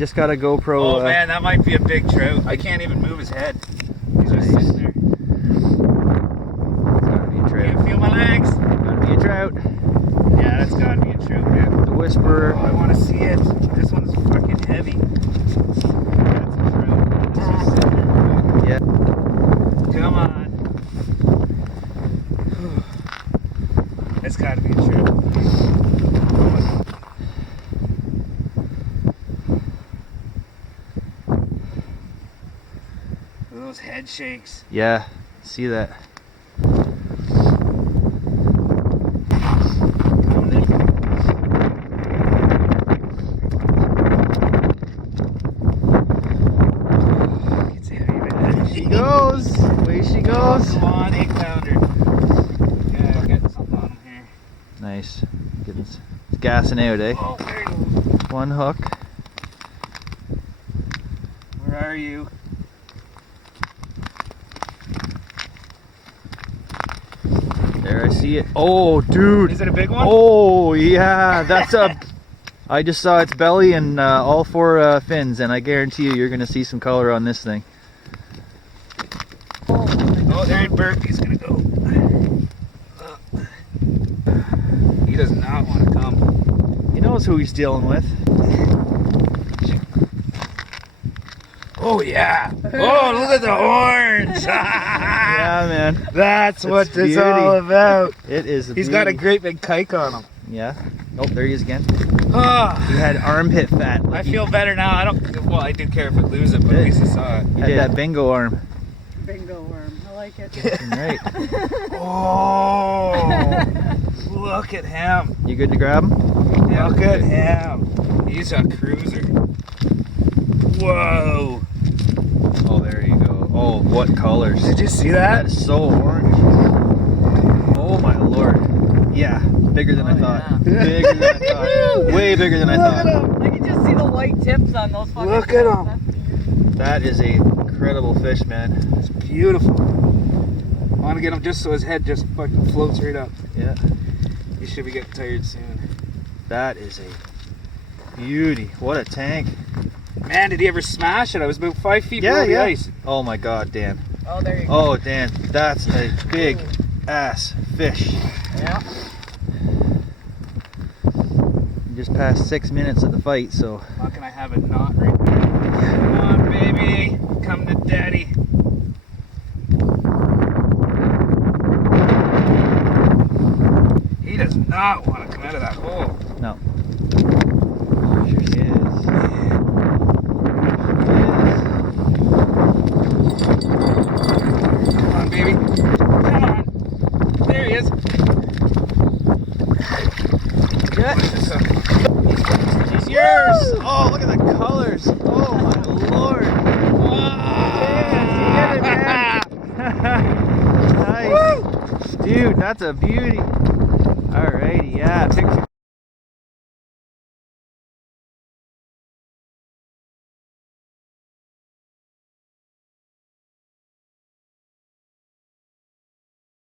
just got a GoPro. Oh man, that might be a big trout. I can't even move his head. He's just sitting there. It's gotta be a trout. Can't feel my legs. Gotta be a trout. Yeah, that's gotta be a trout, man. The Whisperer. Oh, I want to see it. This one's fucking heavy. That's a trout. It's just sitting there. Yeah. Come on. It's gotta be a trout. Those head shakes. Yeah. See that? It's heavy, man. She goes. Away she goes. Oh, come on, 8-pounder. Yeah, I'll get something on him here. Nice. It's gassing out, eh? Oh, there you go. One hook. Where are you? There, I see it. Oh, dude. Is it a big one? Oh, yeah. That's a... I just saw its belly and all 4 fins, and I guarantee you, you're going to see some color on this thing. Oh, there he burped. He's going to go. He does not want to come. He knows who he's dealing with. Oh, yeah. Oh, look at the horns. Yeah, man. That's what It's it's beauty. all about. It is a He's got a beauty. great big kike on him. Yeah. Oh, there he is again. Oh, He had armpit fat. I feel better now. I don't. Well, I do care if I lose it, but at least I saw it. He had that bingo arm. Bingo worm. I like it. Right. Oh, look at him. You good to grab him? Look at him. He's a cruiser. Whoa. Oh, there you go. Oh, what colors. Did you see that? That is so orange. Oh my lord. Yeah, bigger than I thought. yeah. Bigger than I thought. Way bigger than I Look at thought. him. I can just see the white tips on those fucking Look at fish. 'em. That's beautiful. That is a incredible fish, man. It's beautiful. I want to get him just so his head just fucking floats right up. Yeah. He should be getting tired soon. That is a beauty. What a tank. Man, did he ever smash it? I was about 5 feet below the ice. Oh my god, Dan. Oh, there you go. Oh, Dan, that's a big ass fish. Yeah. You just passed 6 minutes of the fight, so. How can I have it not right there? Come on, baby. Come to daddy. He does not want to come out of that hole. No. Oh, sure he is. Come on, baby. Come on. There he is. Yeah. He's yours. Oh, look at the colors. Oh my lord. Yeah, you get it, man. Nice. Dude, that's a beauty. Alrighty, yeah. Picture.